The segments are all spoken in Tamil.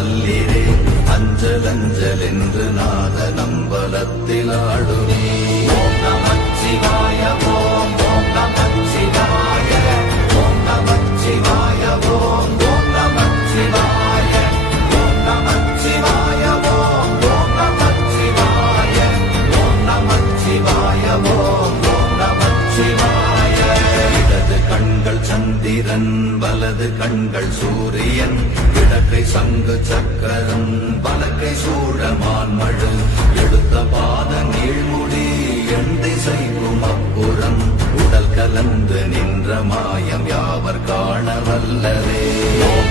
வல்லிரே அஞ்சலஞ்சல் என்று நாத நம்பலத்தில் ஆடுவே சந்திரன் வலது கண்கள் சூரியன் இடக்கை சங்கு சக்கரம் வலக்கை சூழமான் மழு. எடுத்த பாத நீழ்முடி எண் திசைக்கும் அப்புறம் உடல் கலந்து நின்ற மாயம் யாவர் காண வல்லரே ஓம்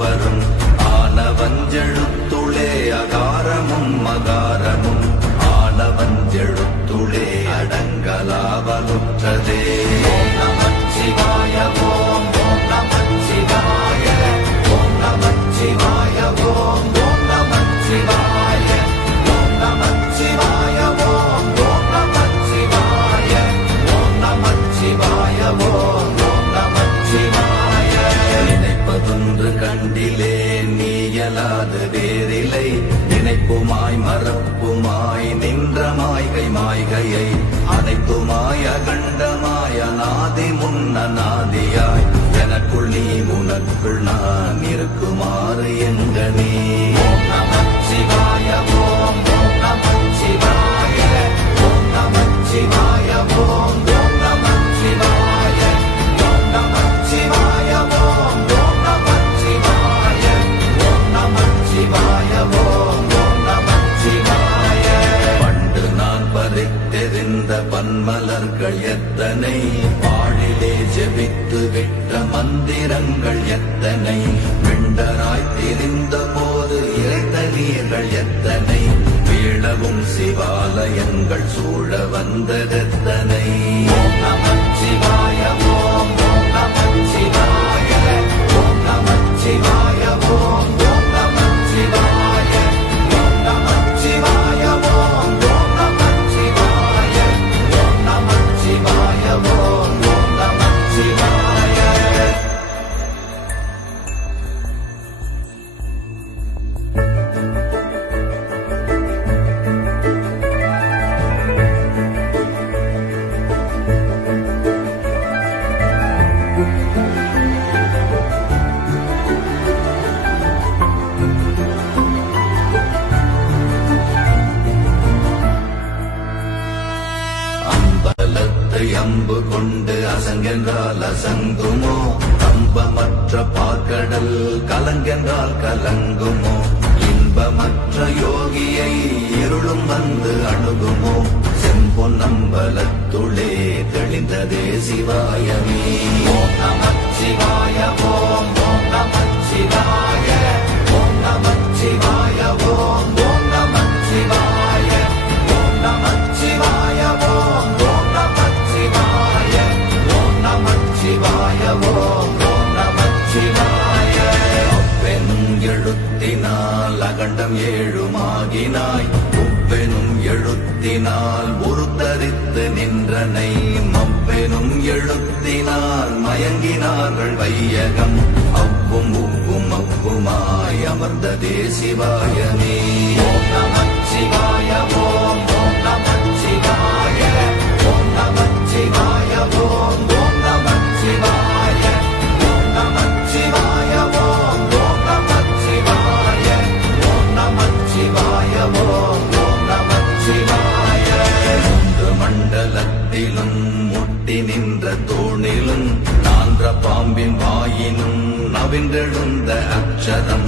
மூவரும் அனைத்துமாய் நின்ற மாய்கை மாய்கையை அனைத்துமாய் அகண்டமாய் அநாதி முன்ன நாதியாய். எனக்குள் நீ உனக்குள் நான் இருக்குமாறு எங்கனே சிவாயவும் வீழவும் சிவாலயங்கள் சூழ வந்ததெத்தனை ஓம் அசங்கென்றால் அசங்குமோ கம்பமற்ற பார்க்கடல் கலங்கென்றால் கலங்குமோ? இன்பமற்ற யோகியை இருளும் வந்து அணுகுமோ? செம்பொன்னம்பலத்துளே தெளிந்ததே சிவாயமே. ஓம் சிவாய ஓம் ஓம் நமச்சிவாய ஓம் நமச்சிவாய ஓம் ஓம். சிவாயமே ஓம் நமச்சிவாய ஓம் ஓம் ஓம் நமச்சிவாய ஓம் ஓம் ஓம் நமச்சிவாய ஓம் ஓம் ஓம் நமச்சிவாய ஓம் ஓம் நமச்சிவாய மூன்று மண்டலத்திலும் முட்டி நின்ற தூணிலும் நான்ற பாம்பின் வாயினும் நவின்றெழுந்த அக்ஷரம்.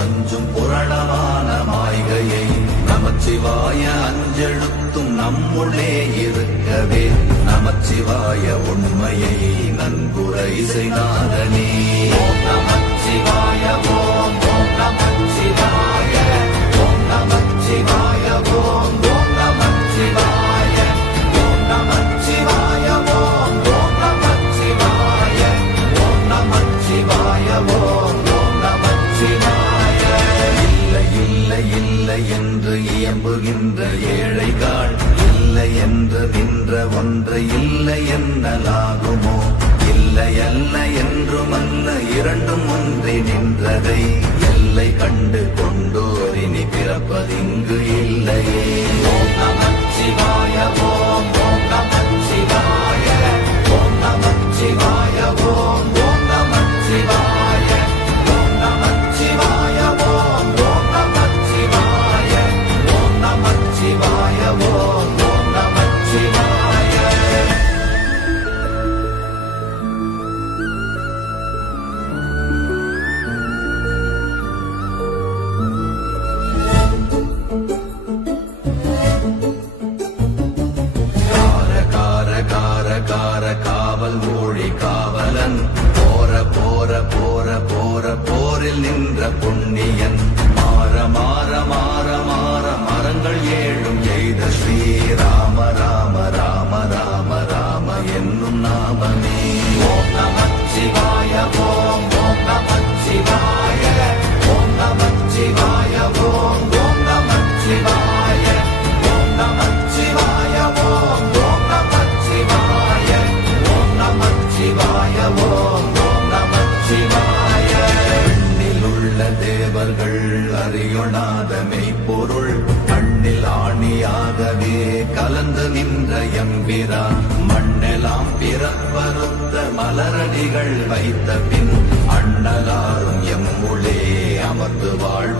தஞ்சும் புரளமான மாய்கையை நமச்சிவாய அஞ்செழுத்தும் நம்முள்ளே இருக்கவே. நமச்சிவாய உண்மையை நன்குரை செய்தாதனே. நமச்சிவாய எல்லை கண்டு கொண்டோரினி பிறப்பதிங்கு மண்ணில் ஆணியாகவே கலந்து நின்ற எம்பிரா மண்ணெல்லாம் பிறப்பறுத்த மலரடிகள் வைத்த பின் அண்ணலாரும் எம்முளே அமர்ந்து வாழ்வு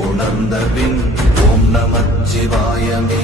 உணர்ந்த பின் ஓம் நமச்சிவாயமே